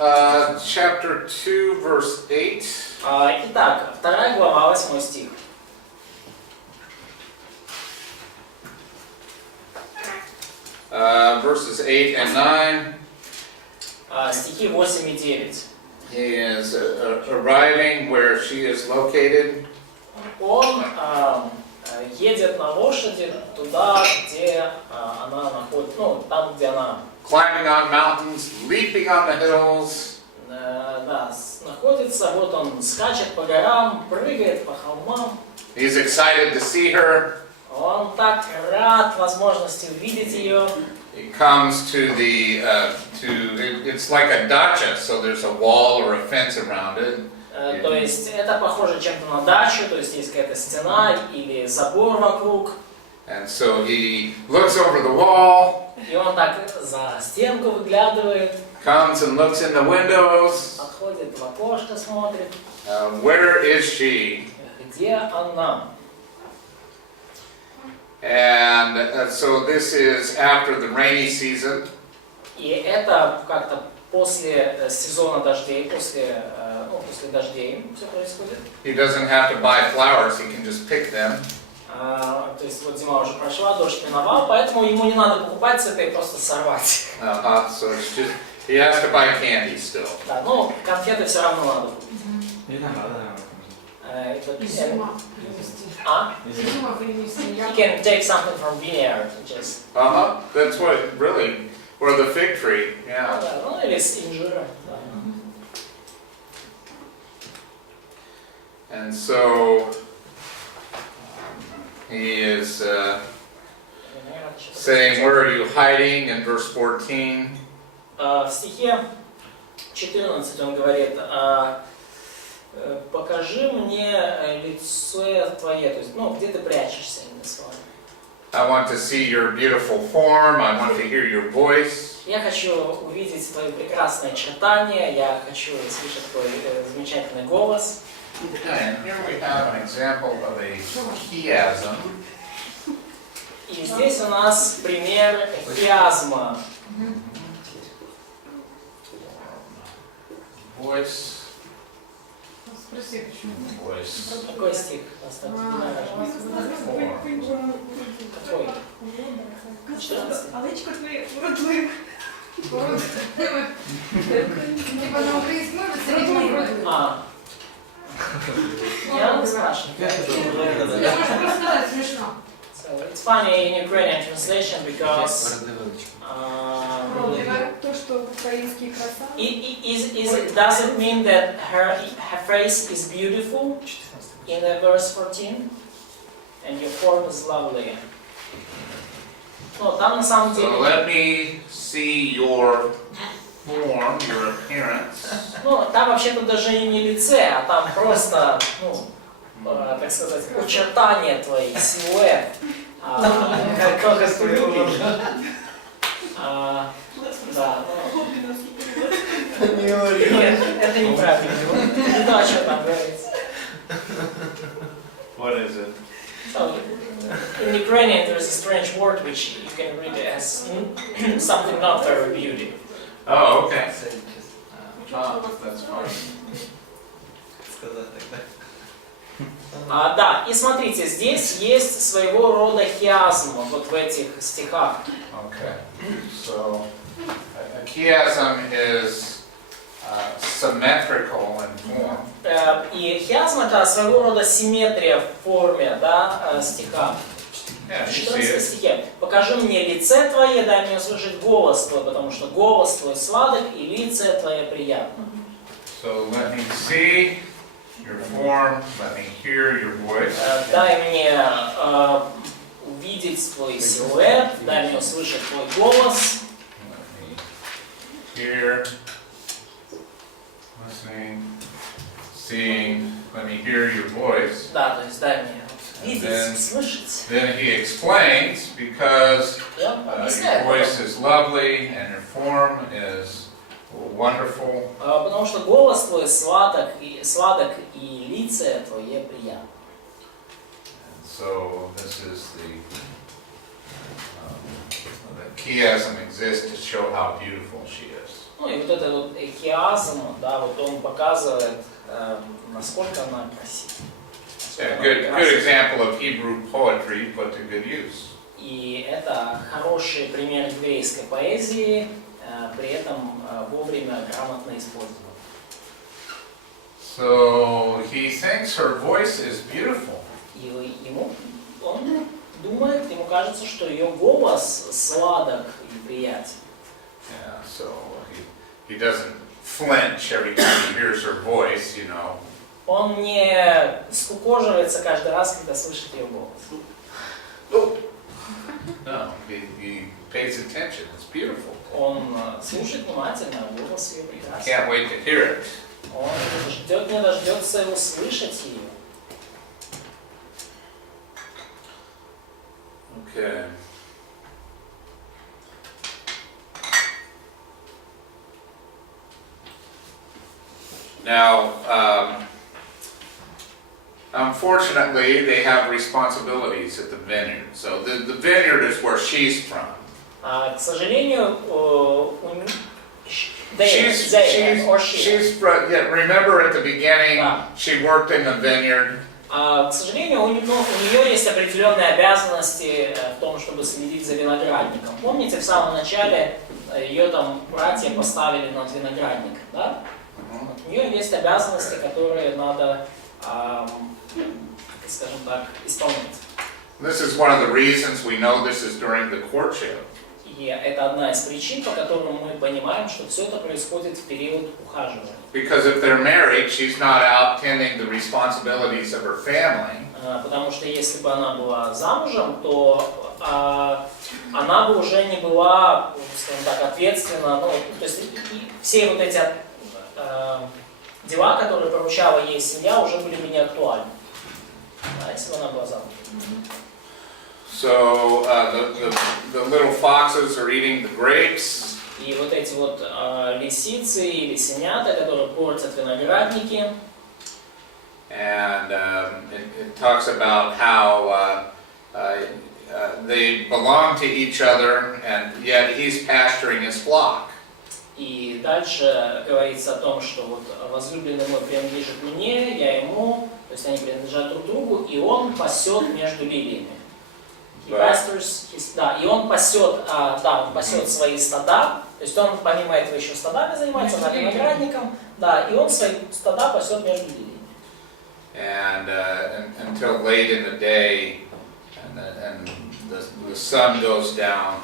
chapter 2, verse 8. Итак, 2 глава, 8 стих. Verses 8 and 9. Стихи 8 и 9. He is arriving where she is located. Он едет на лошади туда, где она находится, ну, там, где она... Climbing on mountains, leaping on the hills. Да, находится, вот он скачет по горам, прыгает по холмам. He's excited to see her. Он так рад возможности увидеть ее. He comes to the, it's like a dacha, so there's a wall or a fence around it. То есть это похоже чем-то на дачу, то есть есть какая-то стена или забор вокруг. And so he looks over the wall. И он так за стенку выглядывает. Comes and looks in the windows. Подходит в окошко, смотрит. Where is she? Где она? And so this is after the rainy season. И это как-то после сезона дождей, после дождей все происходит. He doesn't have to buy flowers, he can just pick them. То есть вот зима уже прошла, дождь миновал, поэтому ему не надо покупать цветы, просто сорвать. So it's just, he has to buy candy still. Да, но конфеты все равно надо купить. He can take something from vineyard, just. That's what really, or the fig tree, yeah. Ну или с инжира. And so he is saying, where are you hiding in verse 14? В стихе 14 он говорит, покажи мне лицо твое, то есть, ну, где ты прячешься, именно словами. I want to see your beautiful form, I want to hear your voice. Я хочу увидеть твои прекрасные очертания, я хочу слышать твой замечательный голос. And here we have an example of a chiasm. И здесь у нас пример хиазма. Voice. Какой стих? Какой? 14. Я не спрашиваю. So it's funny in Ukrainian translation because does it mean that her face is beautiful in the verse 14 and your form is lovely? Ну, там на самом деле... So let me see your form, your appearance. Ну, там вообще-то даже не лице, а там просто, ну, так сказать, очертания твои, силуэт. Как это выглядит. Да. Нет, это неправильно. Не то, о чем там говорится. What is it? So, in Ukrainian there is a strange word which you can read as something not very beautiful. Oh, okay. That's fine. Да, и смотрите, здесь есть своего рода хиазм вот в этих стихах. Okay. So a chiasm is symmetrical in form. И хиазм это своего рода симметрия в форме, да, стиха. В 14 стихе. Покажи мне лице твое, дай мне услышать голос твой, потому что голос твой сладок и лице твое приятно. So let me see your form, let me hear your voice. Дай мне увидеть твой силуэт, дай мне услышать твой голос. Let me hear, listening, seeing, let me hear your voice. Да, то есть дай мне видеть, слышать. Then he explains, because your voice is lovely and your form is wonderful. Потому что голос твой сладок и лице твое приятно. So this is the chiasm exists to show how beautiful she is. Ну и вот это вот хиазм, да, вот он показывает, насколько она красива. A good example of Hebrew poetry put to good use. И это хороший пример еврейской поэзии, при этом вовремя грамотно использован. So he thinks her voice is beautiful. И он думает, ему кажется, что ее голос сладок и приятен. Yeah, so he doesn't flinch every time he hears her voice, you know. Он не скукоживается каждый раз, когда слышит ее голос. No, he pays attention. It's beautiful. Он слушает внимательно, голос ее прекрасен. Can't wait to hear it. Он не дождется услышать ее. Okay. Now, unfortunately, they have responsibilities at the vineyard. So the vineyard is where she's from. К сожалению, remember at the beginning, she worked in the vineyard. К сожалению, у нее есть определенные обязанности в том, чтобы следить за виноградником. Помните, в самом начале ее там братья поставили над виноградником, да? У нее есть обязанности, которые надо, скажем так, исполнять. This is one of the reasons we know this is during the courtship. И это одна из причин, по которым мы понимаем, что все это происходит в период ухаживания. Because if they're married, she's not out tending the responsibilities of her family. Потому что если бы она была замужем, то она бы уже не была, скажем так, ответственна. Ну, то есть все вот эти дела, которые поручала ей семья, уже были бы не актуальны, если бы она была замужем. So the little foxes are eating the grapes. И вот эти вот лисицы или синята, которые портят виноградники. And it talks about how they belong to each other, and yet he's pasturing his flock. И дальше говорится о том, что вот возлюбленный мой принадлежит мне, я ему, то есть они принадлежат друг другу, и он пасет между лилиями. И он пасет, он пасет свои стада, то есть он помимо этого еще стадами занимается, он виноградником, да, и он свои стада пасет между лилиями. And until late in the day, and the sun goes down,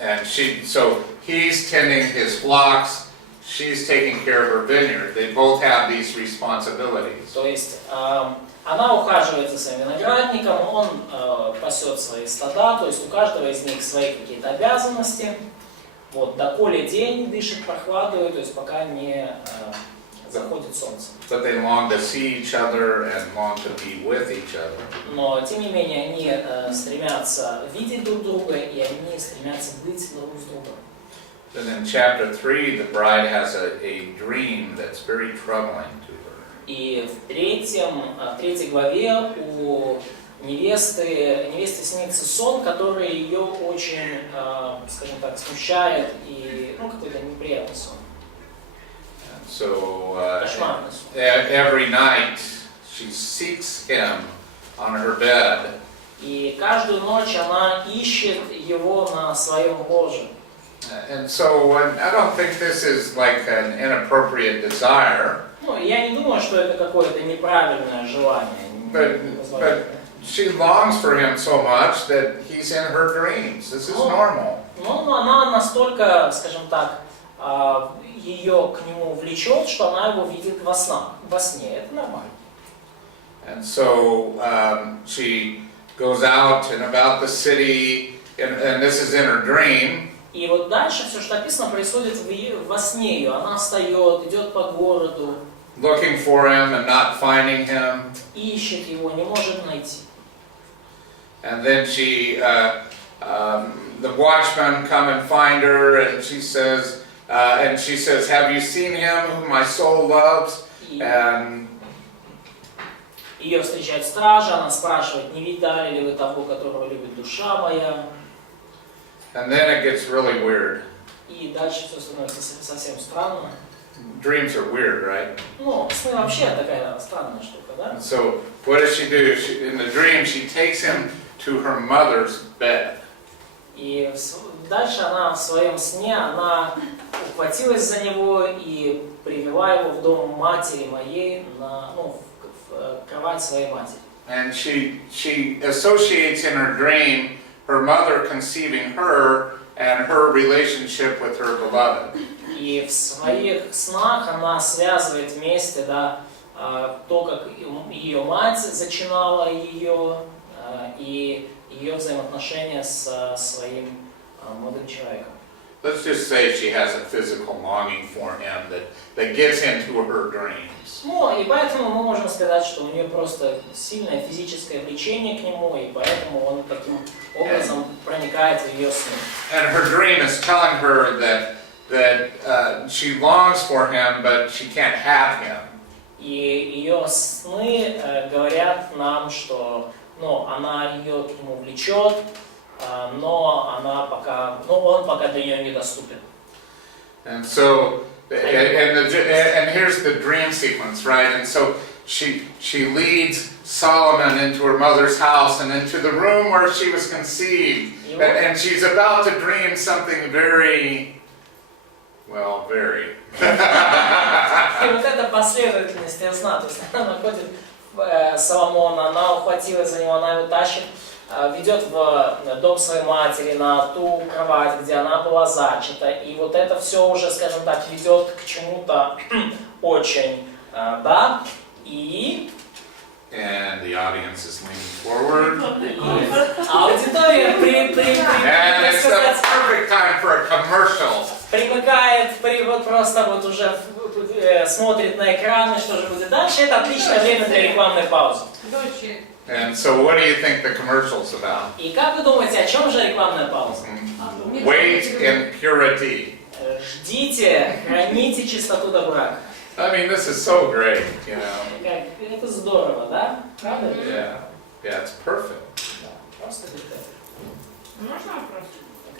and so he's tending his flocks, she's taking care of her vineyard. They both have these responsibilities. То есть она ухаживает за своим виноградником, он пасет свои стада, то есть у каждого из них свои какие-то обязанности. Вот, доколе день дышит прохладой, то есть пока не заходит солнце. But they long to see each other and long to be with each other. Но тем не менее они стремятся видеть друг друга, и они стремятся быть друг с другом. Then in chapter 3, the bride has a dream that's very troubling to her. И в третьей главе у невесты снится сон, который ее очень, скажем так, смущает и, какой-то неприятный сон. So Кошмарный сон. every night she seeks him on her bed. И каждую ночь она ищет его на своем ложе. And so I don't think this is like an inappropriate desire. Я не думаю, что это какое-то неправильное желание. But she longs for him so much that he's in her dreams. This is normal. Она настолько, скажем так, ее к нему влечет, что она его видит во сне. Это нормально. And so she goes out and about the city, and this is in her dream. И вот дальше все, что написано, происходит во сне ее. Она встает, идет по городу. Looking for him and not finding him. Ищет его, не может найти. And then the watchmen come and find her, and she says, "Have you seen him whom my soul loves?" And ее встречает стража, она спрашивает, не видали ли вы того, которого любит душа моя. And then it gets really weird. И дальше все становится совсем странно. Dreams are weird, right? Ну, сны вообще такая странная штука, да? And so what does she do? In the dream, she takes him to her mother's bed. И дальше она в своем сне, она ухватилась за него и привела его в дом матери моей, в кровать своей матери. And she associates in her dream her mother conceiving her and her relationship with her beloved. И в своих снах она связывает вместе, да, то, как ее мать зачинала ее, и ее взаимоотношения с своим молодым человеком. Let's just say she has a physical longing for him that gets into her dreams. Ну, и поэтому мы можем сказать, что у нее просто сильное физическое влечение к нему, и поэтому он таким образом проникает в ее сны. And her dream is telling her that she longs for him, but she can't have him. И ее сны говорят нам, что она ее к нему влечет, но он пока для нее недоступен. And so, and here's the dream sequence, right? And so she leads Solomon into her mother's house and into the room where she was conceived, and she's about to dream something very. И вот эта последовательность сна, то есть она находит Соломона, она ухватилась за него, она его тащит, ведет в дом своей матери, на ту кровать, где она была зачата, и вот это все уже, скажем так, ведет к чему-то очень, да, и... And the audience is leaning forward. Аудитория And it's the perfect time for a commercial. Примыкает, просто вот уже смотрит на экраны, что же будет дальше. Это отличное время для рекламной паузы. And so what do you think the commercial's about? И как вы думаете, о чем же рекламная пауза? Wait in purity. Ждите, храните чистоту до брака. I mean, this is so great, you know. Это здорово, да? Правда? Yeah, it's perfect. Да, просто прекрасно. Можно вопрос?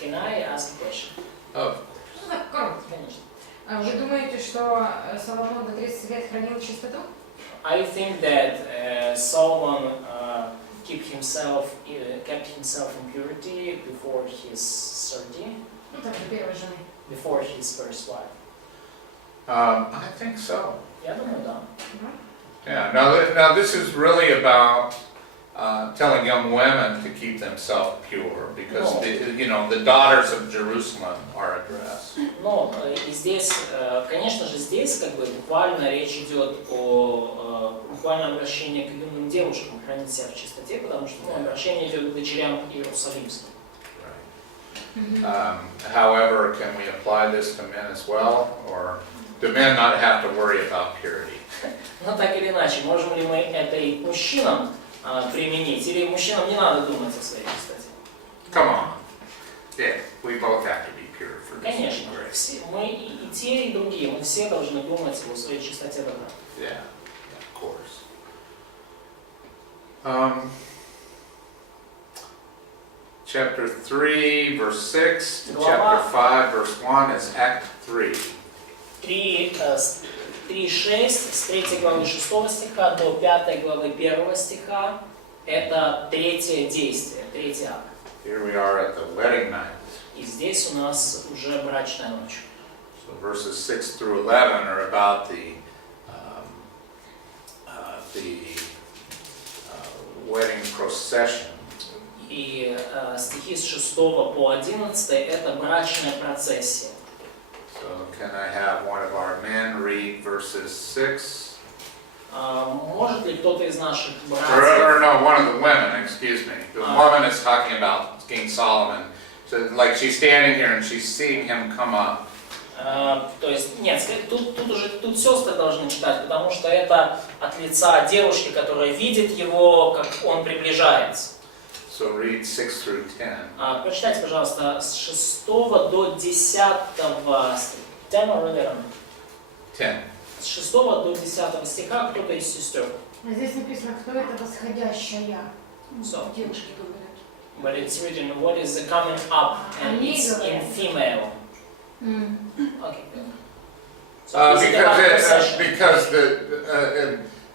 Can I ask a question? Oh. Ну так, коротко. Конечно. Вы думаете, что Соломон до 30 лет хранил чистоту? I think that Solomon kept himself in purity before his 30, Ну так, до первой жены. before his first wife. I think so. Я думаю, да. Yeah. Now this is really about telling young women to keep themselves pure, because the daughters of Jerusalem are addressed. Но и здесь, конечно же, здесь как бы буквально речь идет о буквальном обращении к юным девушкам, хранить себя в чистоте, потому что обращение идет к дочерям иерусалимским. However, can we apply this to men as well, or do men not have to worry about purity? Но так или иначе, можем ли мы это и к мужчинам применить, или мужчинам не надо думать о своей чистоте? Come on. Yeah, we both have to be pure for this. Конечно, мы и те, и другие, мы все должны думать о своей чистоте добра. Yeah, of course. Chapter 3, verse 6 to chapter 5, verse 1 is Act 3. 3.6 с 3 главы 6 стиха до 5 главы 1 стиха это третье действие, третий акт. Here we are at the wedding night. И здесь у нас уже брачная ночь. So verses 6 through 11 are about the wedding procession. И стихи с 6 по 11 это брачная процессия. So can I have one of our men read verses 6? Может ли кто-то из наших братьев... Or no, one of the women, excuse me. The woman is talking about King Solomon. So like she's standing here and she's seeing him come up. То есть, нет, тут сестры должны читать, потому что это от лица девушки, которая видит его, как он приближается. So read 6 through 10. Прочитайте, пожалуйста, с 6 до 10 стиха. 10 or 11? 10. С 6 до 10 стиха кто-то из сестер. Здесь написано, кто это восходящая. So, Девушки говорят. but it's written what is coming up and it's in female. Okay, good. So is it about possession? Because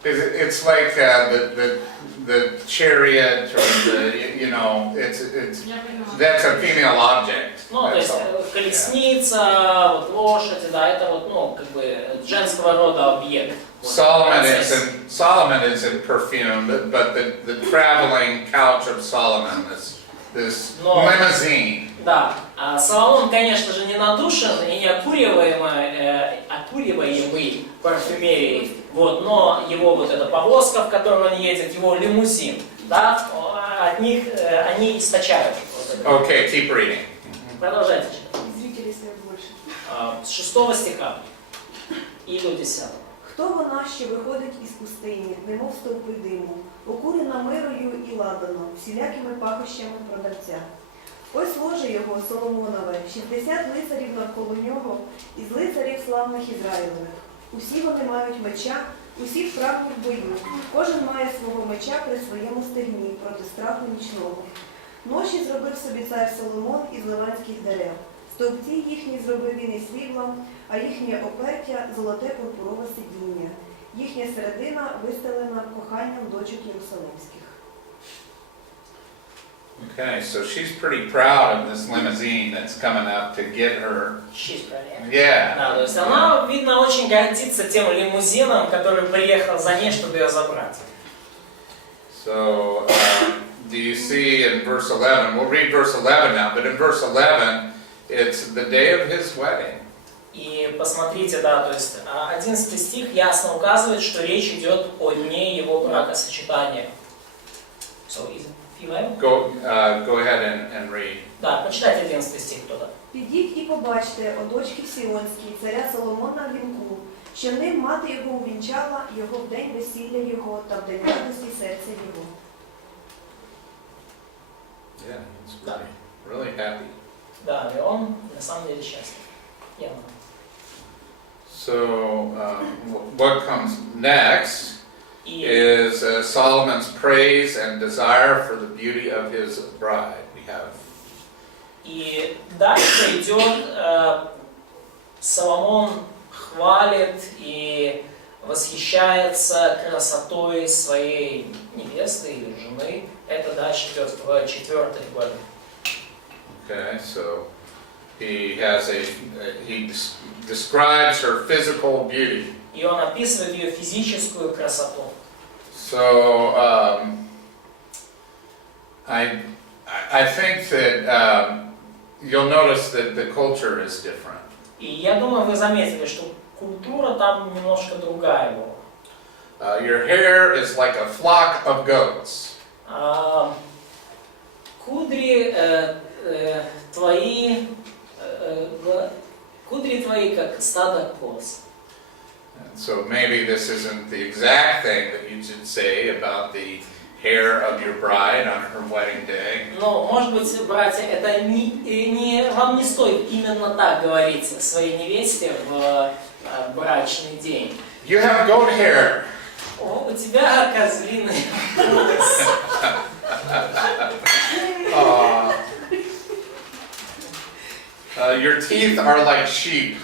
it's like the chariot or it's Я поняла. that's a female object. Ну, то That's есть all. колесница, вот лошади, да, это вот, ну, как бы женского рода объект. Вот, процесс. Solomon is in perfume, but the traveling couch of Solomon is this Но- limousine. Да, а Соломон, конечно же, не надушен и не окуриваемый парфюмерией, вот, но его вот эта повозка, в которой он едет, его лимузин, да, от них они источают. Вот это. Okay, keep reading. Продолжайте читать. Зрители свет больше. С 6 стиха і до 10. Хто вона, що виходить із пустині, немов стовпи диму, окурена мирою і ладаном, всілякими пахощами продавця. Ось ложе його, Соломонове, 60 лицарів навколо нього, із лицарів славних Ізраїлевих. Усі вони мають меча, усі вправні в бою, кожен має свого меча при своєму стегні проти страху нічного. Ноші зробив собі цар Соломон із ливанських дерев. Стовпці їхні зробив він із срібла, а їхнє опертя – золоте пурпурове сидіння. Їхня середина вистелена коханням дочок Єрусалимських. Okay, so she's pretty proud of this limousine that's coming up to get her. 6, правильно? Yeah. Да, то есть она, видно, очень гордится тем лимузином, который приехал за ней, чтобы ее забрать. So, do you see in verse 11, we'll read verse 11 now, but in verse 11, it's the day of his wedding. И посмотрите, да, то есть 11 стих ясно указывает, что речь идет о дне его бракосочетания. So, is it female? Go ahead and read. Да, почитайте 11 стих кто-то. Підіть і побачте, о дочки Сіонській, царя Соломона в вінку, що ним мати його увінчала, його в день весілля його та в день радості серця його. Yeah, it's really happy. Да, и он на самом деле счастлив. Явно. So, what comes next И, is Solomon's praise and desire for the beauty of his bride. We have. и дальше идет Соломон хвалит и восхищается красотой своей невесты или жены. Это дальше идет в 4 главе. Okay, so he describes her physical beauty. И он описывает ее физическую красоту. So I think that you'll notice that the culture is different. И я думаю, вы заметили, что культура там немножко другая была. Your hair is like a flock of goats. Кудри твои как стадо коз. And so maybe this isn't the exact thing that you should say about the hair of your bride on her wedding day. Но, может быть, братья, это вам не стоит именно так говорить своей невесте в брачный день. You have goat hair. О, у тебя козлиный волос. Your teeth are like sheep.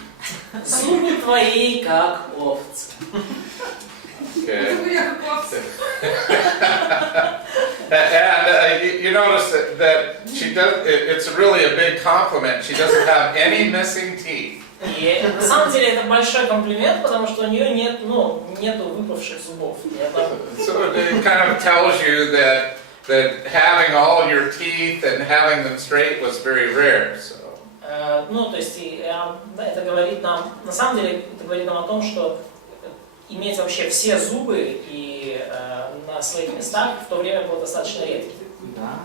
Зубы твои как овцы. Okay. Зубы как овцы. And you notice that she does. It's really a big compliment. She doesn't have any missing teeth. И на самом деле это большой комплимент, потому что у нее нету выпавших зубов. So it kind of tells you that having all your teeth and having them straight was very rare. So. Ну, то есть это говорит нам, на самом деле, это говорит нам о том, что иметь вообще все зубы и на своих местах в то время было достаточно редко. Да.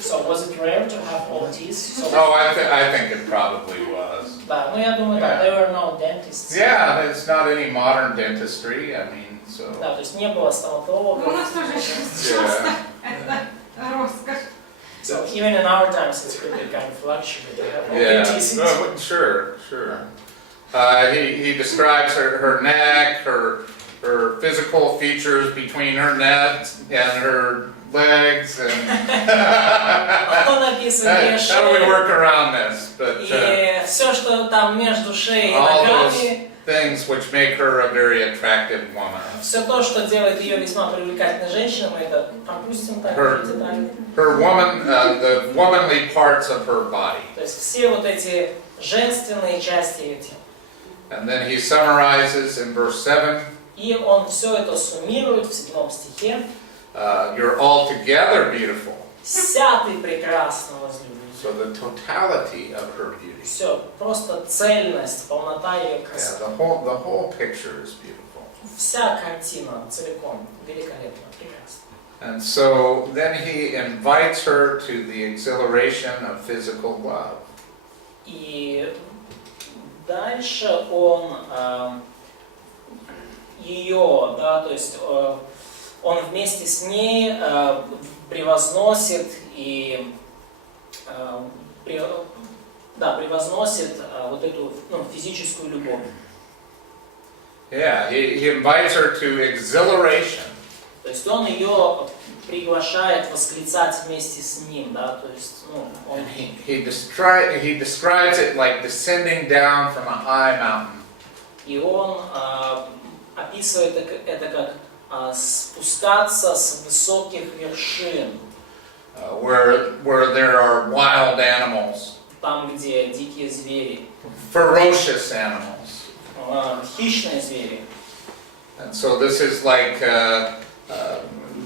So was it rare to have all teeth? So, Oh, I think it probably was. да, ну я думаю, да, there were no dentists. Yeah, it's not any modern dentistry. I mean, so. Да, то есть не было стоматологов. Ну, у нас тоже часто это роскошь. So even in our times, it's really kind of luxury to have all Yeah, teeth. no, sure. He describes her neck, her physical features between her neck and her legs and Он описывает ее how do we шею, work around this? But и все, что там между шеей и all those ногами, things which make her a very attractive woman. все то, что делает ее весьма привлекательной женщиной, мы это пропустим так, Her- эти детали. Her woman, the womanly parts of her body. То есть все вот эти женственные части ее тела. And then he summarizes in verse 7, И он все это суммирует в 7 стихе. you're altogether beautiful. Вся ты прекрасна, возлюбленная. So the totality of her beauty. Все, просто цельность, полнота ее Yeah, красоты. the whole picture is beautiful. Вся картина целиком великолепна, прекрасна. And so then he invites her to the exhilaration of physical love. И дальше он ее, да, то есть он вместе с ней превозносит и превозносит вот эту физическую любовь. Yeah, he invites her to exhilaration. То есть он ее приглашает восклицать вместе с ним, да, то есть, он... And he describes it like descending down from a high mountain. И он описывает это как спускаться с высоких вершин, Where there are wild animals, там, где дикие звери, ferocious animals. хищные звери. And so this is like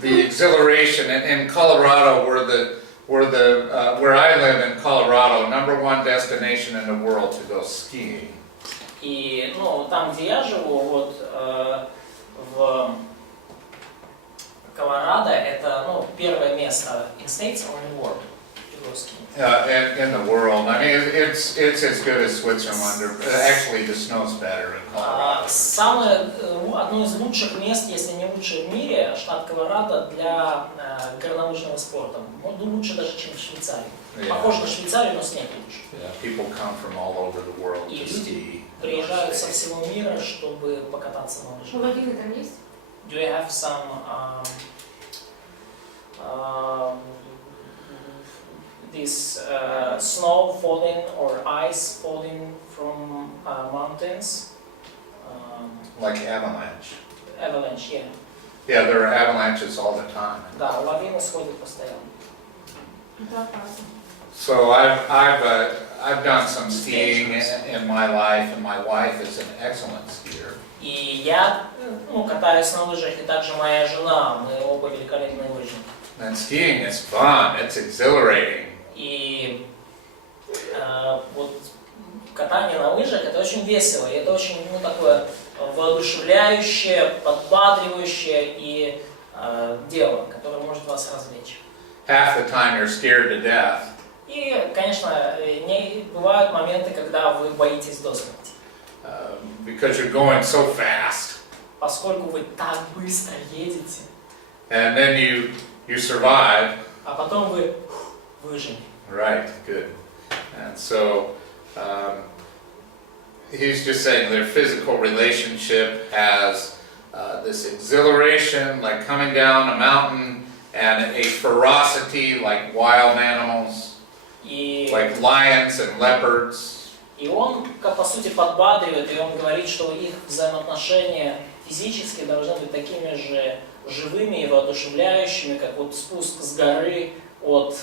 the exhilaration in Colorado, where I live in Colorado, #1 destination in the world to go skiing. И, там, где я живу, вот в Колорадо, это, первое место in States or in the world? In the world, I mean, it's as good as Switzerland. Actually, the snow's better in Colorado. Одно из лучших мест, если не лучшее в мире, штат Колорадо для горнолыжного спорта. Лучше даже, чем в Швейцарии. Похоже на Швейцарию, но снег лучше. People come from all over the world И to люди ski. приезжают со всего мира, чтобы покататься на лыжах. Лавины там есть? Do you have some this snow falling or ice falling from mountains? Like avalanche. Avalanche, yeah. Yeah, there are avalanches all the time. Да, лавины сходят постоянно. Это опасно. So I've done some skiing in my life, and my wife is an excellent skier. И я, катаюсь на лыжах, и также моя жена, мы оба великолепные лыжники. And skiing is fun. It's exhilarating. И вот катание на лыжах это очень весело, и это очень такое воодушевляющее, подбадривающее и дело, которое может вас развлечь. Half the time you're scared to death. И, конечно, бывают моменты, когда вы боитесь до смерти. Because you're going so fast. Поскольку вы так быстро едете, And then you survive. а потом вы выжили. Right, good. And so he's just saying their physical relationship has this exhilaration, like coming down a mountain, and a ferocity like wild animals, like lions and leopards. И он, по сути, подбадривает, и он говорит, что их взаимоотношения физически должны быть такими же живыми и воодушевляющими, как вот спуск с горы от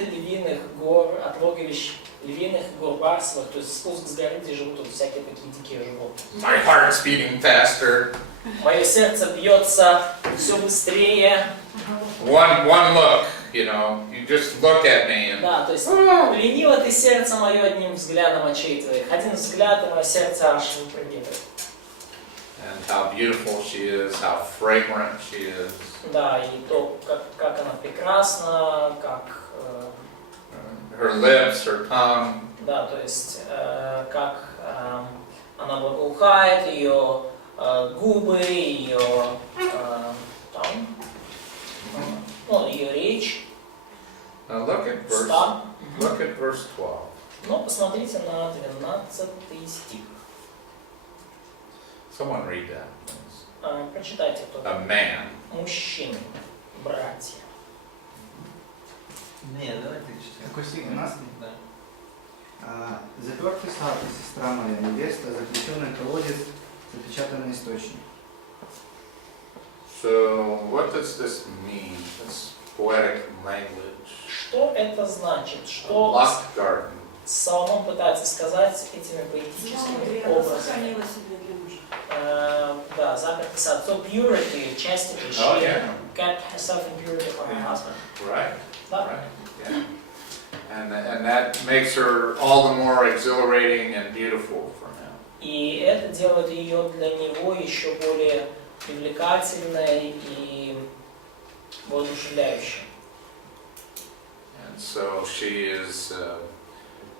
львиных гор, от логовищ львиных гор барсовых, то есть спуск с горы, где живут вот всякие такие дикие животные. My heart's beating faster. Мое сердце бьется все быстрее. One look, you just look at me and Да, то есть пленила ты сердце мое одним взглядом очей твоих. Один взгляд, и мое сердце аж выпрыгивает. and how beautiful she is, how fragrant she is. Да, и то, как она прекрасна, как... Her lips, her tongue. Да, то есть, как она благоухает, ее губы, ее ее речь, Now look at уста. verse 12. Но посмотрите на 12 стих. Someone read that, please. Прочитайте кто-то. A man. Мужчины. братья. Не, давайте читаем. Какой стих? 12? Да. Запертый сад, сестра моя, невеста, заключенный колодец, запечатанный источник. So what does this mean, this poetic language? Что это значит? Что Locked garden. Соломон пытается сказать этими поэтическими образами? Да, запертый сад. So purity, chastity, she Oh, yeah. kept herself in purity for her husband. Right, Да. right, yeah. And that makes her all the more exhilarating and beautiful for him. И это делает ее для него еще более привлекательной и воодушевляющей. And so she is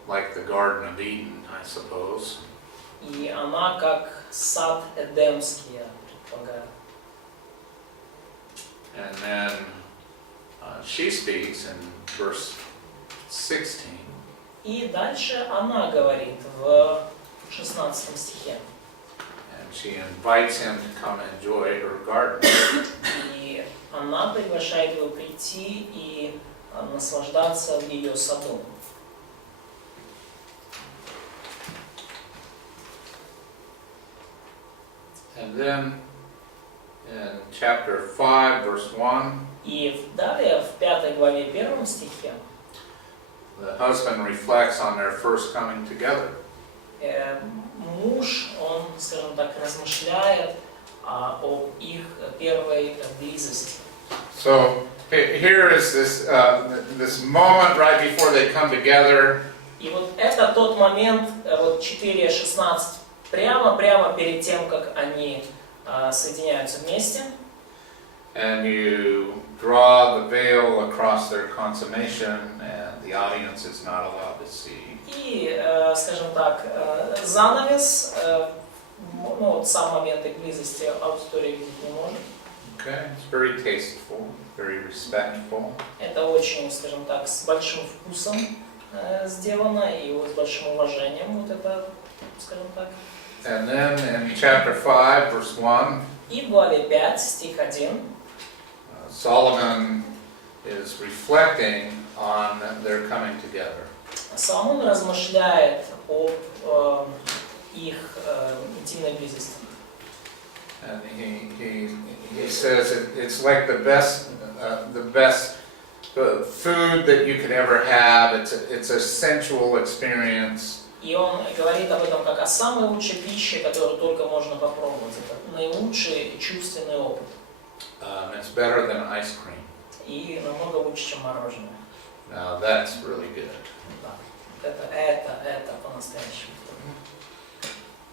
like the Garden of Eden, I suppose. И она как сад Эдемский, я предполагаю. And then she speaks in verse 16. И дальше она говорит в 16 стихе. And she invites him to come enjoy her garden. И она приглашает его прийти и наслаждаться в ее саду. And then in chapter 5, verse 1, И далее в 5 главе 1 стихе the husband reflects on their first coming together. муж, он, скажем так, размышляет об их первой близости. So here is this moment right before they come together. И вот это тот момент, вот 4:16, прямо перед тем, как они соединяются вместе. And you draw the veil across their consummation, and the audience is not allowed to see. И, скажем так, занавес, ну вот сам момент их близости аудитория видеть не может. Okay, it's very tasteful, very respectful. Это очень, скажем так, с большим вкусом сделано и вот с большим уважением, вот это, скажем так. And then in chapter 5, verse 1, И в главе 5, стих 1, Solomon is reflecting on their coming together. Соломон размышляет об их интимной близости. And he says it's like the best food that you could ever have. It's a sensual experience. И он говорит об этом как о самой лучшей пище, которую только можно попробовать. Это наилучший чувственный опыт. It's better than ice cream. И намного лучше, чем мороженое. Now that's really good. Да. Это по-настоящему.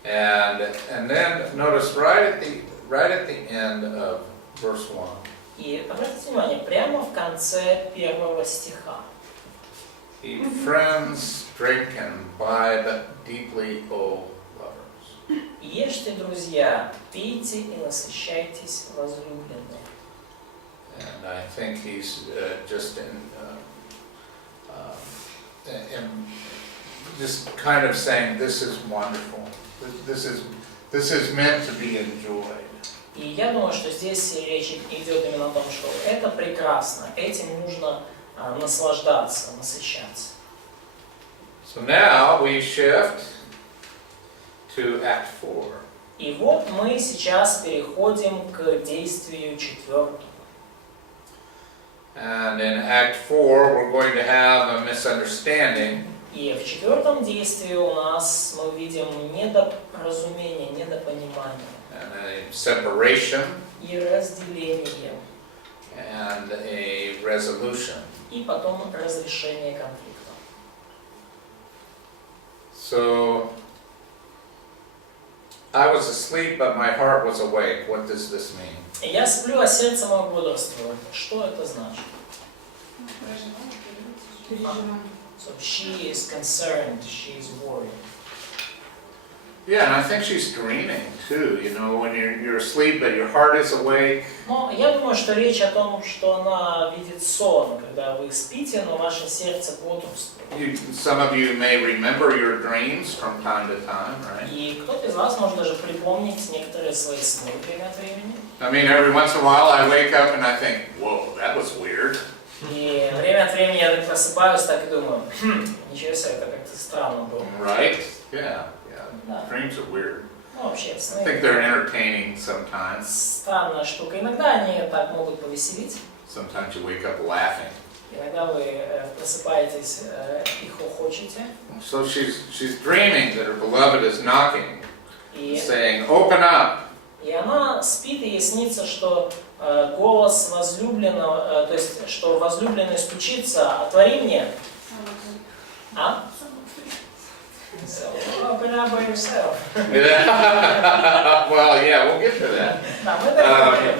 And then notice right at the end of verse 1. И обратите внимание, прямо в конце 1 стиха. Ye friends, drink and imbibe deeply, O lovers. Ешьте, друзья, пейте и насыщайтесь, возлюбленные. And I think he's just just kind of saying this is wonderful. This is meant to be enjoyed. И я думаю, что здесь речь идет именно о том, что это прекрасно, этим нужно наслаждаться, насыщаться. So now we shift to Act 4. И вот мы сейчас переходим к действию 4. And in Act 4 we're going to have a misunderstanding. И в 4 действии у нас мы видим недоразумение, недопонимание. And a separation. И разделение. And a resolution. И потом разрешение конфликта. So, I was asleep, but my heart was awake. What does this mean? Я сплю, а сердце мое бодрствует. Что это значит? Переживание. So she is concerned, she is worried. Yeah, and I think she's dreaming too, you know, when you're asleep but your heart is awake. Но я думаю, что речь о том, что она видит сон, когда вы спите, но ваше сердце бодрствует. Some of you may remember your dreams from time to time, right? И кто-то из вас может даже припомнить некоторые свои сны время от времени. I mean, every once in a while I wake up and I think, whoa, that was weird. И время от времени я так просыпаюсь, так и думаю, ничего себе, это как-то странно было. Right? Yeah, Да. Dreams are weird. Ну, вообще, I сны think they're entertaining sometimes. странная штука. Иногда они так могут повеселить. Sometimes you wake up laughing. Иногда вы просыпаетесь и хохочете. So she's dreaming that her beloved is knocking, И, saying, open up. и она спит, и ей снится, что голос возлюбленного, то есть, что возлюбленный стучится, отвори мне. А? So, open up by yourself. Well, yeah, we'll get to that. Да, мы это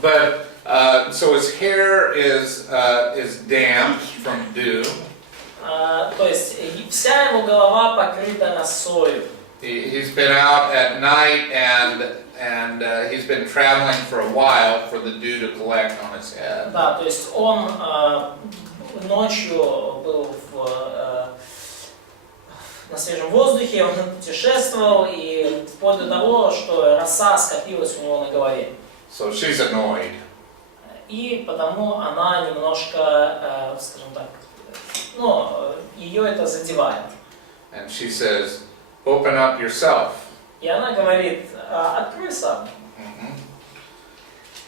But so his hair is damp from dew. То есть вся его голова покрыта росою. He's been out at night and he's been traveling for a while for the dew to collect on his head. Да, то есть он ночью был на свежем воздухе, он путешествовал, и вплоть до того, что роса скопилась у него на голове. So she's annoyed. И потому она немножко, скажем так, ну, ее это задевает. And she says, open up yourself. И она говорит, открой сам.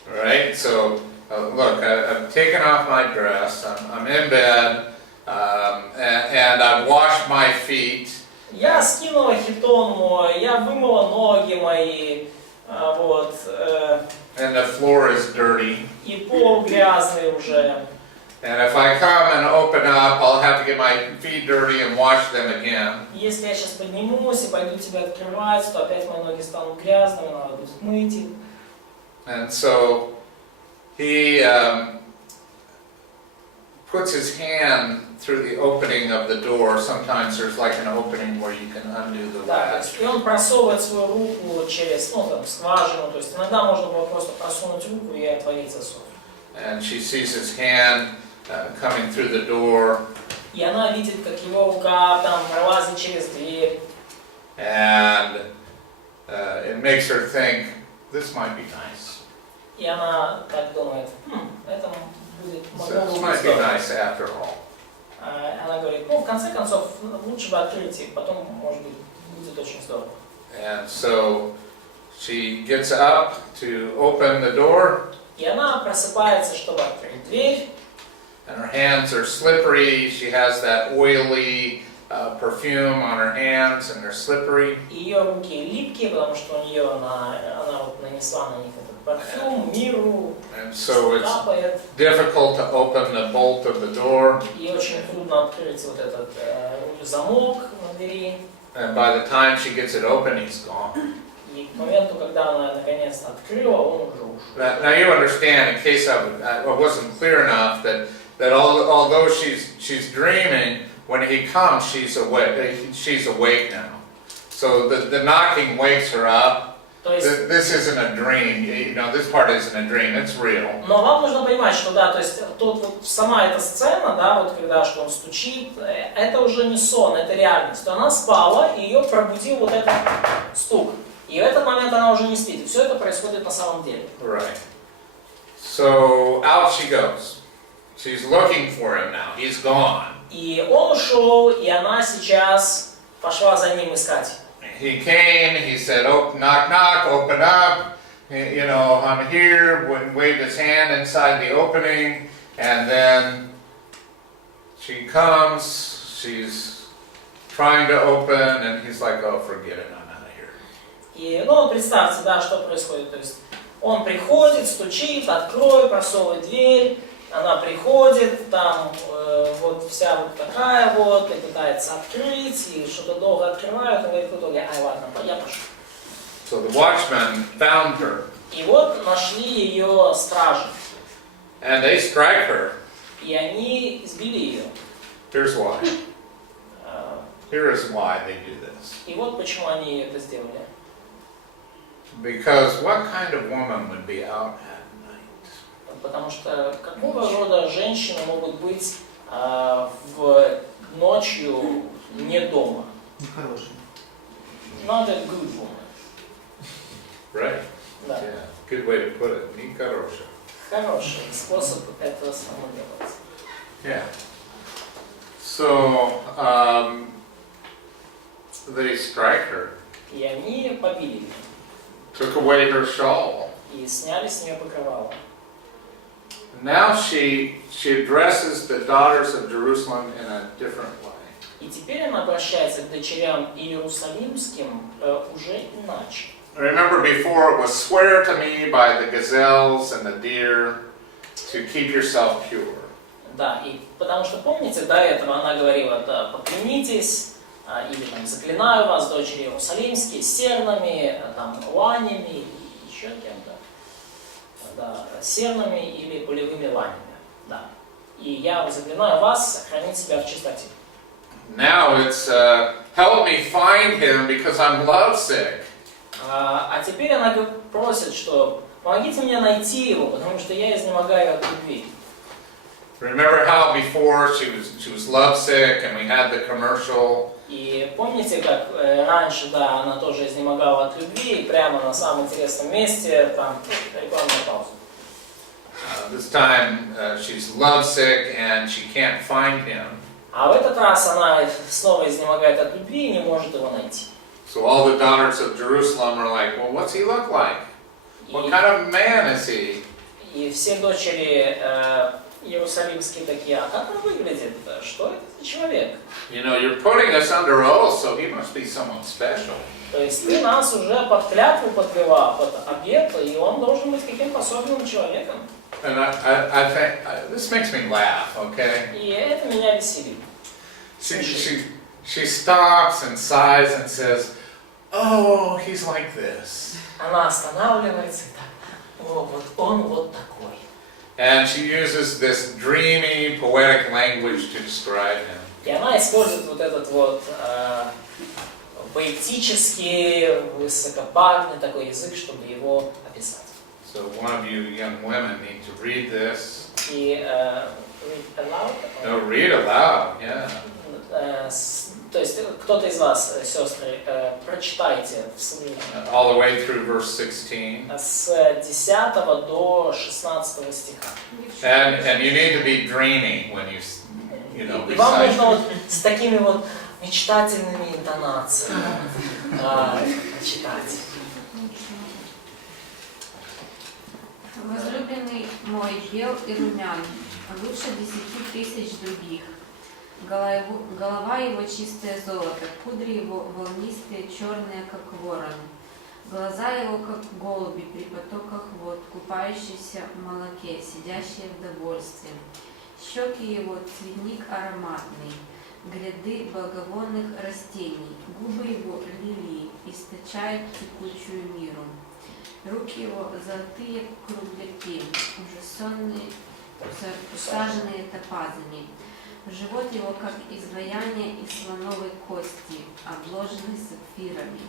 Right? So, look, I've taken off my dress, I'm in bed, and I've washed my feet. Я скинула хитон мой, я вымыла ноги мои, вот, And the floor is dirty. и пол грязный уже. And if I come and open up, I'll have to get my feet dirty and wash them again. Если я сейчас поднимусь и пойду тебя открывать, то опять мои ноги станут грязными, надо будет мыть их. And so he puts his hand through the opening of the door. Sometimes there's like an opening where you can undo the Да, то latch. есть, и он просовывает свою руку через, ну, там, скважину, то есть иногда можно было просто просунуть руку и отворить засов. And she sees his hand coming through the door. И она видит, как его рука там пролазит через дверь. And it makes her think, this might be nice. И она так думает, это будет, могло This бы might быть be здорово. nice after all. Она говорит, ну, в конце концов, лучше бы открыть, и потом, может быть, будет очень здорово. And so she gets up to open the door. И она просыпается, чтобы открыть дверь. And her hands are slippery. She has that oily perfume on her hands, and they're slippery. Ее руки липкие, потому что у нее она вот нанесла на них этот парфюм, миру, And so it's капает. difficult to open the bolt of the door. И очень трудно открыть вот этот замок на двери. And by the time she gets it open, he's gone. И к моменту, когда она наконец-то открыла, он уже ушел. Now you understand, in case I wasn't clear enough, that although she's dreaming, when he comes, she's awake now. So the knocking wakes her up. То есть, This isn't a dream. You know, this part isn't a dream. It's real. но вам нужно понимать, что да, то есть вот сама эта сцена, да, вот когда что он стучит, это уже не сон, это реальность. Она спала, и ее пробудил вот этот стук. И в этот момент она уже не спит. И все это происходит на самом деле. Right. So out she goes. She's looking for him now. He's gone. И он ушел, и она сейчас пошла за ним искать. He came, he said, oh, knock, knock, open up. You know, I'm here, waved his hand inside the opening, and then she comes, she's trying to open, and he's like, oh, forget it, I'm out of here. И, ну, представьте, да, что происходит. То есть он приходит, стучит, открой, просовывает дверь, она приходит, там вот вся вот такая вот, и пытается открыть, и что-то долго открывают, и говорит в итоге, ай, ладно, я пошел. So the watchman found her, И вот нашли ее стражи, and they strike her. и они избили ее. Here's why. Here is why they do this. И вот почему они это сделали. Because what kind of woman would be out at night? Потому что какого рода женщины могут быть в ночью не дома? Нехороший. Not a good woman. Right? Да. Yeah. Good way to put it. Нехорошая. Хороший способ это сформулировать. Yeah. So, they strike her, И они побили ее. took away her shawl. И сняли с нее покрывало. Now she addresses the daughters of Jerusalem in a different way. И теперь она обращается к дочерям иерусалимским уже иначе. Remember before it was swear to me by the gazelles and the deer to keep yourself pure. Да, и потому что помните, до этого она говорила, да, поклянитесь, или там заклинаю вас, дочери иерусалимские, сернами, там, ланями, или еще кем-то, да, сернами или полевыми ланями, да. И я заклинаю вас сохранить себя в чистоте. Now it's help me find him because I'm lovesick. А теперь она просит, что помогите мне найти его, потому что я изнемогаю от любви. Remember how before she was lovesick and we had the commercial. И помните, как раньше, да, она тоже изнемогала от любви, и прямо на самом интересном месте, там, рекламная пауза. This time she's lovesick and she can't find him. А в этот раз она снова изнемогает от любви и не может его найти. So all the daughters of Jerusalem are like, well, what's he look like? What kind of man is he? И все дочери иерусалимские такие, а как он выглядит? Что это за человек? You know, you're putting us under oath, so he must be someone special. То есть ты нас уже под клятву подвела, под обет, и он должен быть каким-то особенным человеком. And I think, this makes me laugh, okay? И это меня веселит. She stops and sighs and says, oh, he's like this. Она останавливается и так, о, вот он вот такой. And she uses this dreamy, poetic language to describe him. И она использует вот этот вот поэтический, высокопарный такой язык, чтобы его описать. So one of you young women need to read this. И read aloud? No, read aloud, yeah. То есть кто-то из вас, сестры, прочитайте вслух. All the way through verse 16. С 10 до 16 стиха. And you need to be dreamy when you know, И вам recite. нужно вот с такими вот мечтательными интонациями читать. Возлюбленный мой бел и румян, лучше 10 000 других. Голова его чистое золото, кудри его волнистые, черные, как ворон. Глаза его, как голуби при потоках вод, купающиеся в молоке, сидящие в довольстве. Щеки его цветник ароматный, гряды благовонных растений, губы его лилии, источают текучую миру. Руки его золотые кругляки, уже сонные, усаженные топазами. Живот его, как изваяние из слоновой кости, обложенный сапфирами.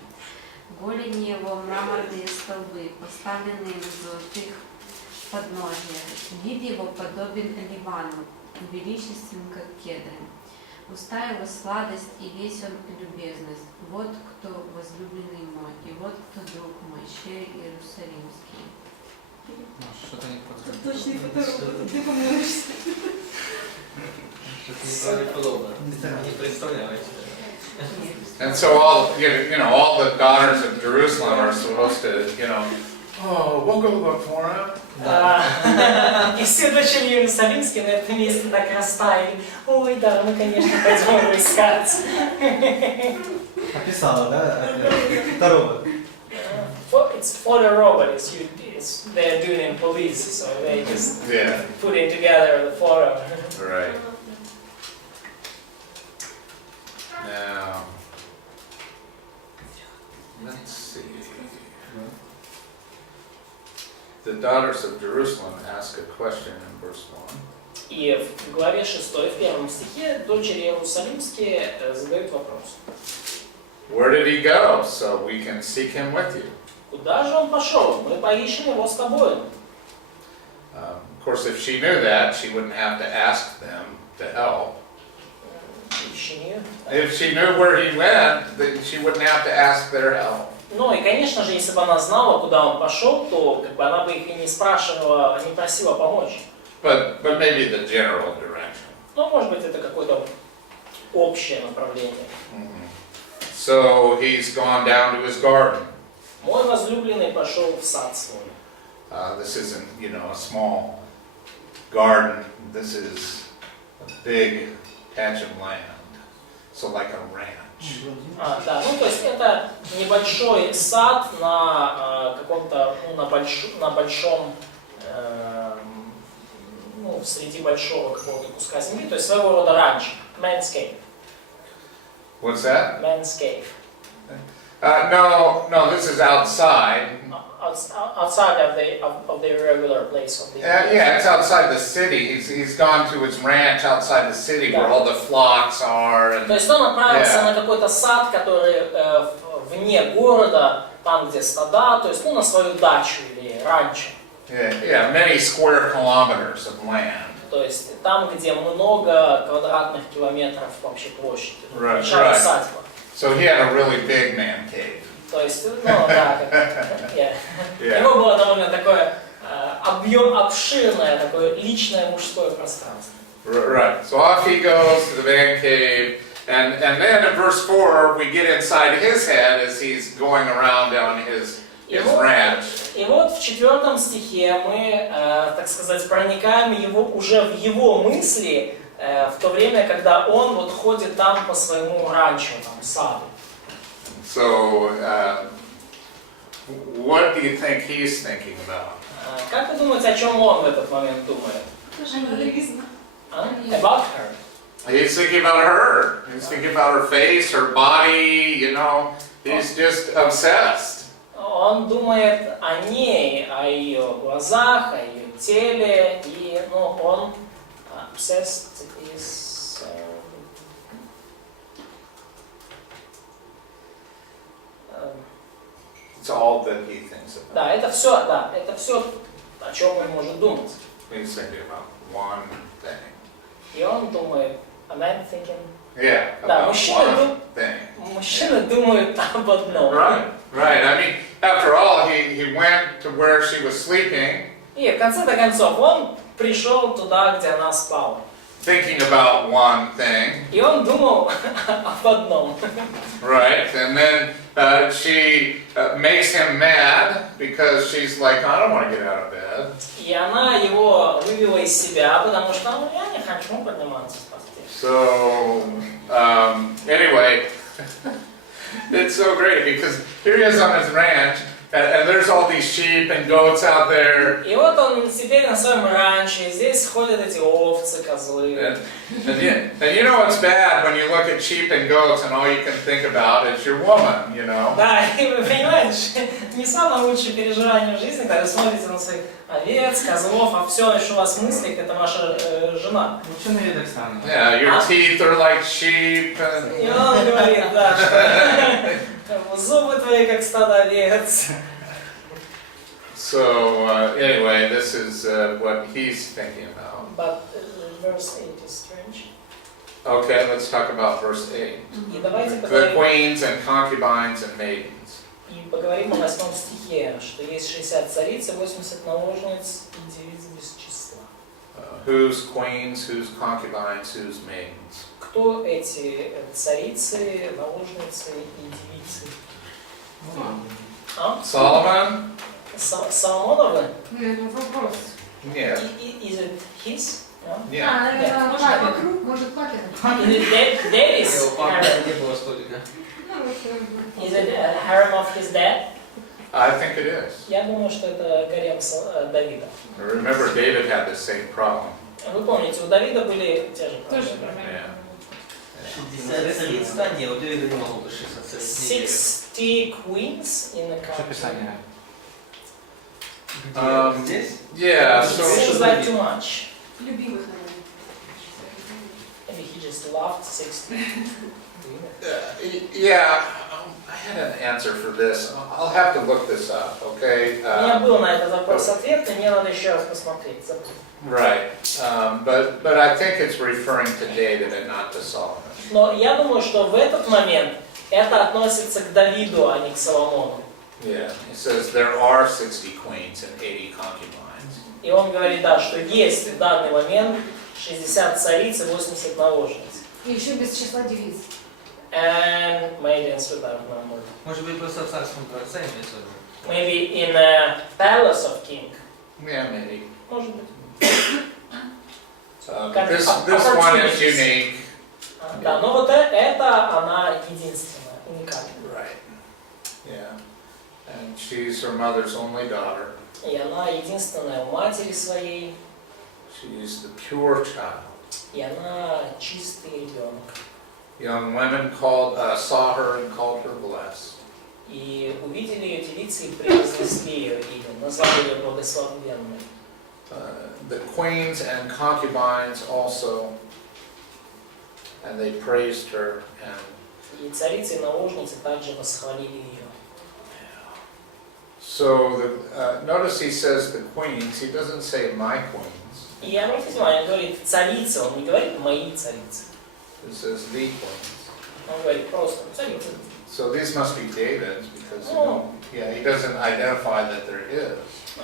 Голени его мраморные столбы, поставленные на золотых подножиях. Вид его подобен Ливану, величествен, как кедры. Уста его сладость, и весь он любезность. Вот кто возлюбленный мой, и вот кто друг мой, щей Иерусалимский. Что-то не подходит. Точний фоторобот, ти помилишся. Что-то неправдоподобно. Не представляете. And so all the daughters of Jerusalem are supposed to, oh, we'll go look for him. И все дочери иерусалимские на этом месте так растаяли. Ой, да, мы, конечно, пойдем его искать. Описала, да? Второго. It's photo robot. They're doing in police, so they just put it together the photo. Right. Now, let's see. The daughters of Jerusalem ask a question in verse 1. И в главе 6, в 1 стихе, дочери Иерусалимские задают вопрос. Where did he go so we can seek him with you? Куда же он пошел? Мы поищем его с тобой. Of course, if she knew that, she wouldn't have to ask them to help. If she knew where he went, then she wouldn't have to ask their help. Ну и, конечно же, если бы она знала, куда он пошел, то как бы она бы их и не спрашивала, не просила помочь. But maybe the general direction. Ну, может быть, это какое-то общее направление. So he's gone down to his garden. Мой возлюбленный пошел в сад свой. This isn't, a small garden. This is a big patch of land. So like a ranch. Да, ну то есть это небольшой сад на каком-то, на большом, среди большого какого-то куска земли, то есть своего рода ранчо, man's cave. What's that? Man's cave. No, this is outside. Outside of the regular place of the Yeah, it's outside the city. He's gone to his ranch outside the city where all the flocks are. То есть он отправился на какой-то сад, который вне города, там где стада, то есть на свою дачу или ранчо. Yeah, many square kilometers of land. То есть там, где много квадратных километров вообще площади. Right. Усадьба. So he had a really big man cave. То есть, у него было довольно такое обширное, такое личное мужское пространство. Right. So off he goes to the man cave, and then in verse 4 we get inside his head as he's going around down his ranch. И вот в 4 стихе мы, так сказать, проникаем уже в его мысли, в то время, когда он вот ходит там по своему ранчо, там, саду. So, what do you think he's thinking about? Как вы думаете, о чем он в этот момент думает? About her. He's thinking about her. He's thinking about her face, her body, He's just obsessed. Он думает о ней, о ее глазах, о ее теле, и он obsessed is... It's all that he thinks about. Да, это все, о чем он может думать. He's thinking about one thing. И он думает, a man thinking... Yeah, Да, about one thing. Мужчины думают об одном. Right. I mean, after all, he went to where she was sleeping. И в конце-то концов, он пришел туда, где она спала. Thinking about one thing. И он думал об одном. Right, and then she makes him mad because she's like, I don't want to get out of bed. И она его вывела из себя, потому что я не хочу подниматься с постели. So, anyway, it's so great because here he is on his ranch, and there's all these sheep and goats out there. И вот он теперь на своем ранчо, и здесь ходят эти овцы, козлы. And you know what's bad when you look at sheep and goats and all you can think about is your woman, Да, и вы понимаете, не самое лучшее переживание в жизни, когда вы смотрите на своих овец, козлов, а все, что у вас в мыслях, это ваша жена. Yeah, your teeth are like sheep. И он говорит, да, что зубы твои как стадо овец. So anyway, this is what he's thinking about. But verse 8 is strange. Okay, let's talk about verse 8. И давайте The поговорим, queens and concubines and maidens. и поговорим о 8 стихе, что есть 60 цариц и 80 наложниц и девиц без числа. Whose queens, whose concubines, whose maidens? Кто эти царицы, наложницы и девицы? Solomon? Соломоновы? Вопрос. Yeah. Is it his? No? Yeah. Может, папин. Is it David's harem? Не было столика. Is it a harem of his dad? I think it is. Я думаю, что это гарем Давида. Remember, David had the same problem. Вы помните, у Давида были те же Тоже проблемы. проблема. 60 цариц, да, не, у Давида не могло быть 60 цариц. 60 queens in the country. Где? Здесь? Yeah, Seems so like too much. Любимых, наверное. just loved 60. Yeah, I had an answer for this. I'll have to look this up, okay? У меня был на этот вопрос ответ, и мне надо еще раз посмотреть. Right, but I think it's referring to David and not to Solomon. Но я думаю, что в этот момент это относится к Давиду, а не к Соломону. Yeah, it says there are 60 queens and 80 concubines. И он говорит, да, что есть в данный момент 60 цариц и 80 наложниц. И еще без числа девиц. And maidens without number. Может быть, просто в царском дворце имеется в виду? Maybe in a palace of king. Yeah, maybe. Может быть. This one is unique. Да, но вот это она единственная, уникальная. Right. Yeah. And she's her mother's only daughter. И она единственная у матери своей. She's the pure child. И она чистый ребенок. Young women saw her and called her blessed. И увидели ее девицы и превознесли ее имя, назвали ее благословенной. The queens and concubines also, and they praised her. And И царицы и наложницы также восхвалили ее. so notice he says the queens. He doesn't say my queens. И обратите внимание, он говорит царицы, он не говорит мои царицы. It says the queens. Он говорит просто царицы. So these must be David's because he doesn't identify that there is.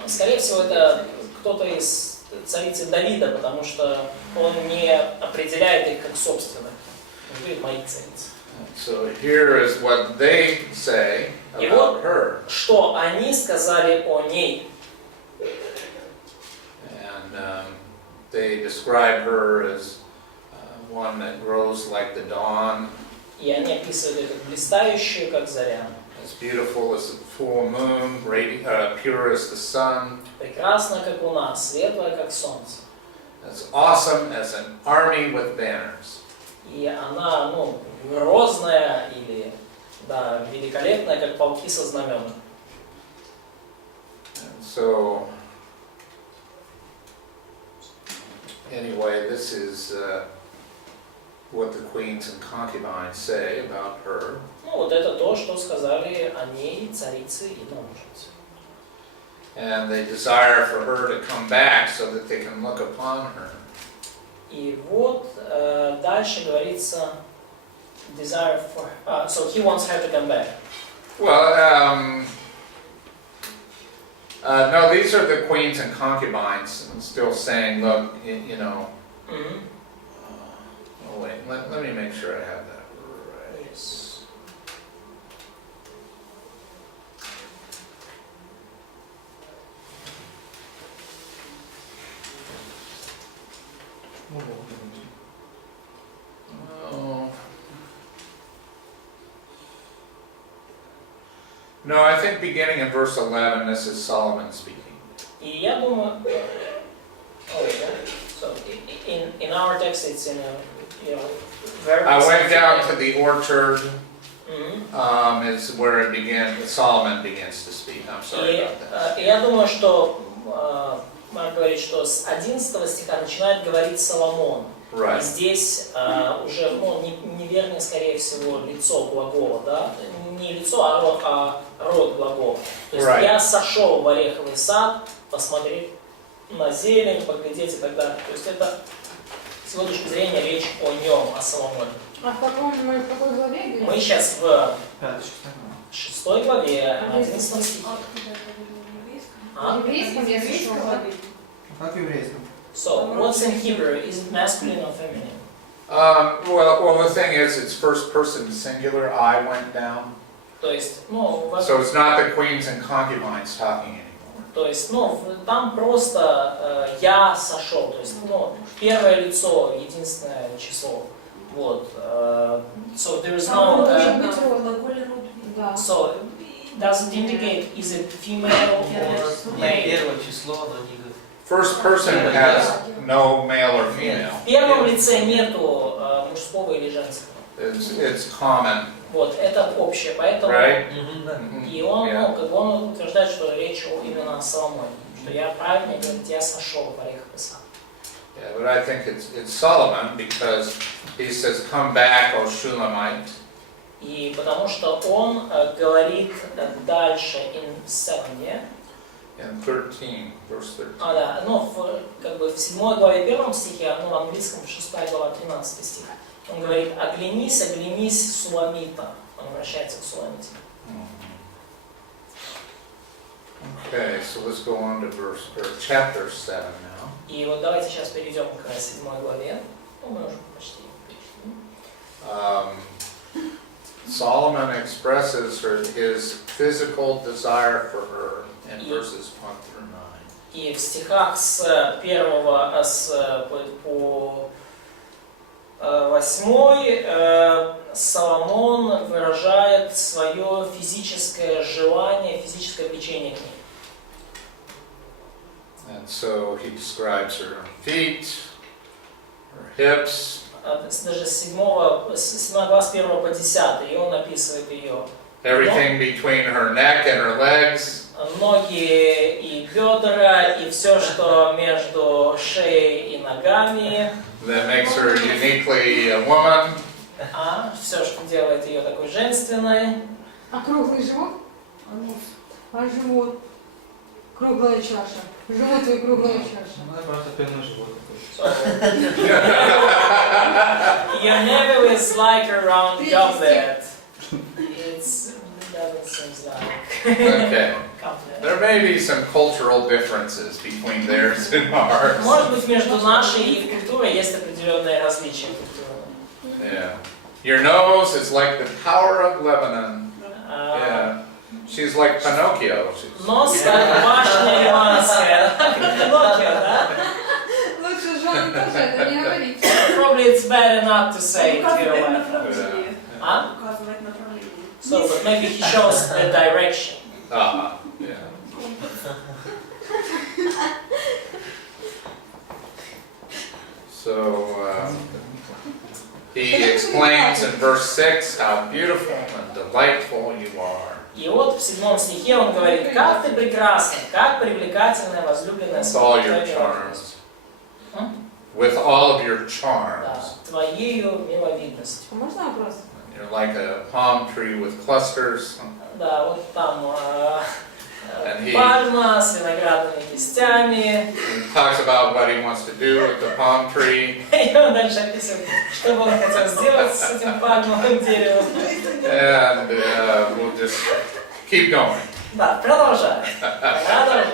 Скорее всего, это кто-то из царицы Давида, потому что он не определяет их как собственных. Он говорит мои царицы. So here is what they say about her. Что они сказали о ней. And they describe her as one that grows like the dawn, И они описывают ее как блистающую, как заря. as beautiful as the full moon, pure as the sun, Прекрасная, как луна, светлая, как солнце. as awesome as an army with banners. И она, грозная или, да, великолепная, как полки со знаменами. And so, anyway, this is what the queens and concubines say about her. Вот это то, что сказали о ней царицы и наложницы. And they desire for her to come back so that they can look upon her. И вот дальше говорится desire for so he wants her to come back. Well, no, these are the queens and concubines, and still saying, look, you know. Oh wait, let me make sure I have that right. Yes. No, I think beginning in verse 11, this is Solomon speaking. И я думаю, so in our text it's in a, very. I went down to the orchard. Is where it began. Solomon begins to speak. I'm sorry about that. И я думаю, что Марк говорит, что с 11 стиха начинает говорить Соломон. Right. И здесь уже, невернее, скорее всего, лицо глагола, да? Не лицо, а род глагола. То есть Right. я сошел в ореховый сад, посмотреть на зелень, поглядеть и так далее. То есть это, с его точки зрения, речь о нем, о Соломоне. А в какой главе? Мы сейчас в 6 6 главе, 11 стихе. В еврейском я слышала. Как в еврейском? So, what's in Hebrew? Is it masculine or feminine? Well, the thing is, it's first person singular. I went down. То есть, So it's not the queens and concubines talking anymore. То есть, там просто я сошел, то есть, первое лицо, единственное число. Вот. So there is no. So it doesn't indicate is it female or male. Первое число, но не First person has no male or female. В первом лице нету мужского или женского. It's common, Вот, это общее, поэтому. right? И он, Yeah. он утверждает, что речь именно о Соломоне. Что я правильно говорит, я сошел в ореховый сад. Yeah, but I think it's Solomon because he says, "Come back, O Shulamite." И потому что он говорит дальше in 7, yeah? In 13, verse 13. Да, ну, как бы в 7 главе 1 стихе, ну, в английском 6 глава 13 стих. Он говорит, оглянись, оглянись, Суламита. Он обращается к Суламите. Okay, so let's go on to chapter 7 now. И вот давайте сейчас перейдем к 7 главе. Ну, мы уже почти перешли. Solomon expresses his physical desire for her in verses 1 through 9. И в стихах с 1 по 8 Соломон выражает свое физическое желание, физическое влечение к ней. And so he describes her feet, her hips, Даже с 7 глав с 1 по 10, и он описывает ее everything between her neck and her legs, ноги и бедра, и все, что между шеей и ногами. that makes her uniquely a woman. Все, что делает ее такой женственной. А круглый живот? А живот? Круглая чаша. Живот и круглая чаша. Ну, просто прямой живот такой. Your navel is like a round goblet. It doesn't seem like. Okay. Compliment. There may be some cultural differences between theirs and ours. Может быть, между нашей и их культурой есть определенные различия культурные. Yeah. Your nose is like the Tower of Lebanon. Yeah. She's like Pinocchio. Нос как башня Ливанская. Пиноккио, да? Лучше жены тоже это не говорить. Probably it's better not to say it to your Указывает wife. направление. А? Указывает направление. So, but maybe he shows the direction. Yeah. So he explains in verse 6 how beautiful and delightful you are. И вот в 7 стихе он говорит, как ты прекрасна, как привлекательная, возлюбленная With all your твоя charms. М? With all of your Да, charms. твоею миловидностью. А можно вопрос? You're like a palm tree with clusters. Да, вот там And he пальма с виноградными кистями. talks about what he wants to do with the palm tree. И он дальше описывает, что бы он хотел сделать с этим пальмовым деревом. And we'll just keep going. Да, продолжаем. Продолжаем.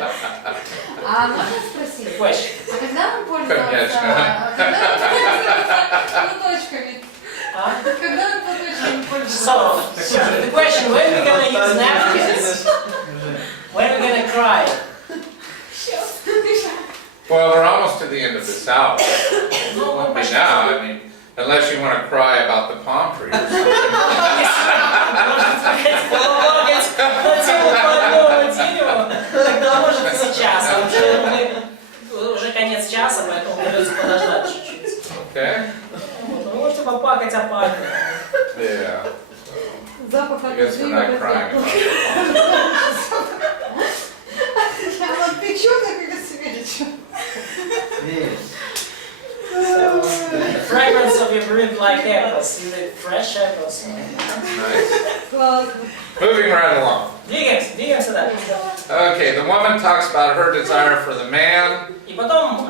А можно спросить? Question. А когда он пользовался... Конечно. Когда он пользовался платочками? А? Когда он платочками пользовался? So, the question, when we're gonna use napkins? When we're gonna cry? Well, we're almost to the end of this hour. Ну, Won't be почти. now. I mean, unless you want to cry about the palm tree or something. Может, полагать на тему пальмового дерева, тогда может сейчас. А уже конец часа, поэтому придется подождать чуть-чуть. Okay? Вот, вы можете поплакать о пальме. Yeah. Запах I от guess we're not crying about it. Я вот печу, так и свечу. The fragrance of your breath like apples. You like fresh apples. Nice. Классно. Moving right along. Двигаемся дальше. Okay, the woman talks about her desire for the man. И потом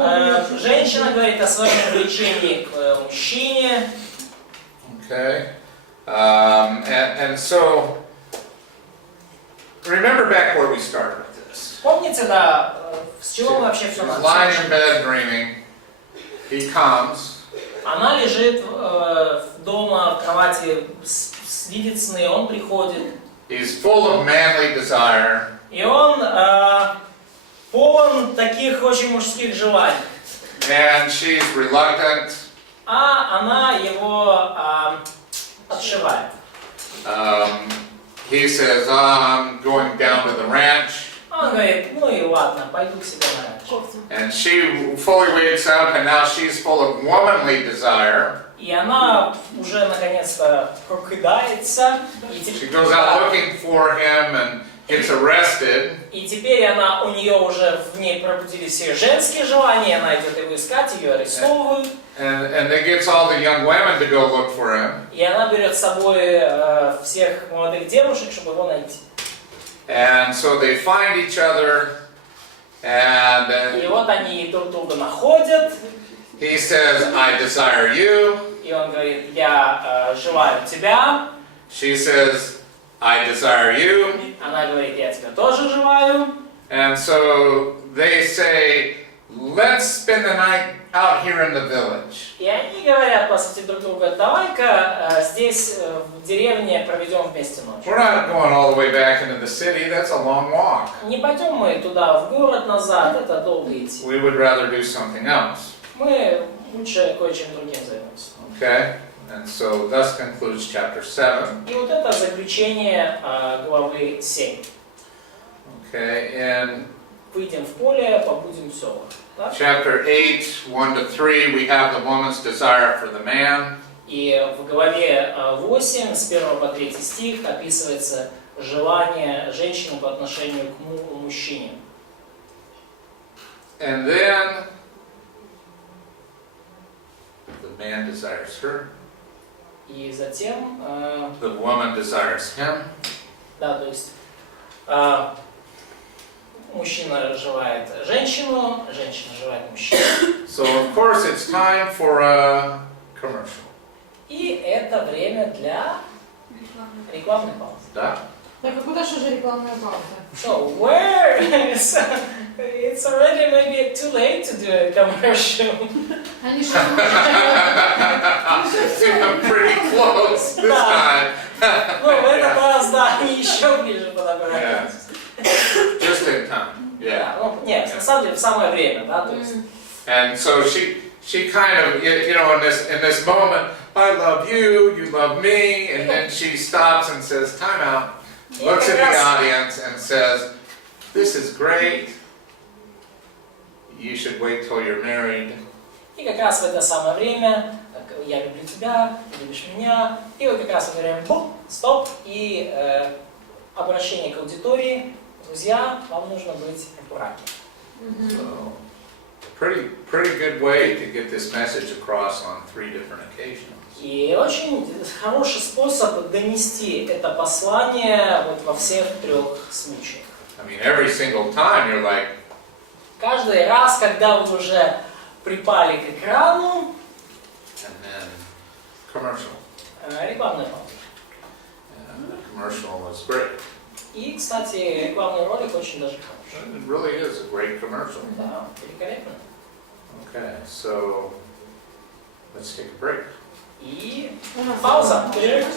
женщина говорит о своем влечении к мужчине. Okay. And so, remember back where we started with this. Помните, да, с чего мы вообще все She's lying in начали? bed dreaming. He comes. Она лежит дома в кровати, видит сны, он приходит. He's full of manly desire. И он полон таких очень мужских желаний. And she's reluctant. А она его отшивает. He says, I'm going down to the ranch. Он говорит, ну и ладно, пойду к себе на ранч. And she fully wakes up, and now she's full of womanly desire. И она уже наконец-то прокидается. И She goes out looking for him, gets arrested. И теперь у нее уже в ней пробудились все женские желания, она идет его искать, ее арестовывают. And they gets all the young women to go look for him. И она берет с собой всех молодых девушек, чтобы его найти. And so they find each other. And И вот они друг друга находят. he says, I desire you. И он говорит, я желаю тебя. She says, I desire you. Она говорит, я тебя тоже желаю. And so they say, let's spend the night out here in the village. И они говорят, по сути, друг другу, давай-ка здесь, в деревне, проведем вместе ночь. We're not going all the way back into the city. That's a long walk. Не пойдем мы туда, в город назад, это долго идти. We would rather do something else. Мы лучше кое-чем другим займемся. Okay? And so thus concludes chapter 7. И вот это заключение главы 7. Okay, in Выйдем в поле, побудем в селах. Так? chapter 8, 1-3, we have the woman's desire for the man. И в главе 8, с 1 по 3 стих, описывается желание женщины по отношению к мужчине. And then the man desires her. И затем, The woman desires him. да, то есть мужчина желает женщину, женщина желает мужчину. So of course it's time for a commercial. И это время для рекламной паузы. Да? Так, а куда же рекламная пауза? So where is it's already maybe too late to do a commercial. Они что? Pretty close this time. Ну, в этот раз, да, они еще ближе подобрались. Just in time. Yeah. Да, ну, нет, на самом деле в самое время, да, то есть. And so she kind of, you know, in this moment, I love you, you love me, and then she stops and says, time out, looks at the audience and says, this is great, you should wait till you're married. И как раз в это самое время, я люблю тебя, ты любишь меня, и вот как раз мы говорим, стоп, и обращение к аудитории, друзья, вам нужно быть аккуратнее. So, pretty good way to get this message across on 3 different occasions. И очень хороший способ донести это послание вот во всех 3 случаях. I mean, every single time you're like, Каждый раз, когда вы уже припали к экрану, and then commercial. Рекламная пауза. And the commercial was great. И, кстати, рекламный ролик очень даже хороший. It really is a great commercial. Да, великолепно. Okay, so let's take a break. И пауза. Перерыв.